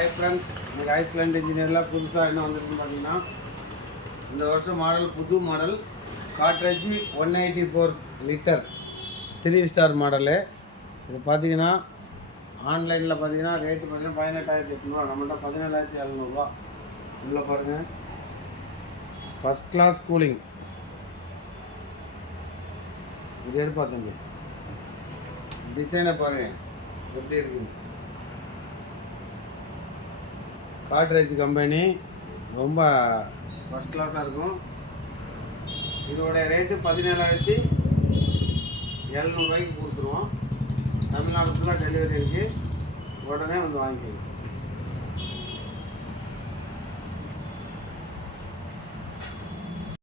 Hi friends, இன்றைக்கி Iceland இன்ஜினியரில் புதுசாக என்ன வந்திருக்குன்னு பார்த்தீங்கன்னா, இந்த வருஷம் மாடல் புது model Godrej 184 litre 3 star model. இது பார்த்தீங்கன்னா ஆன்லைனில் பார்த்தீங்கன்னா ரேட்டு பார்த்தீங்கன்னா 18,800, நம்மள்ட்ட 17,700 உள்ளே பாருங்கள். First class cooling. இது பார்த்துங்க, டிசைனை பாருங்கள் எப்படி இருக்குது. காட்ரேஜ் கம்பெனி ரொம்ப ஃபஸ்ட் கிளாஸாக இருக்கும். இதோடைய ரேட்டு 17,700 கொடுத்துருவோம். தமிழ்நாடு ஃபுல்லாக டெலிவரி இருக்குது. உடனே வந்து வாங்கிக்கணும்.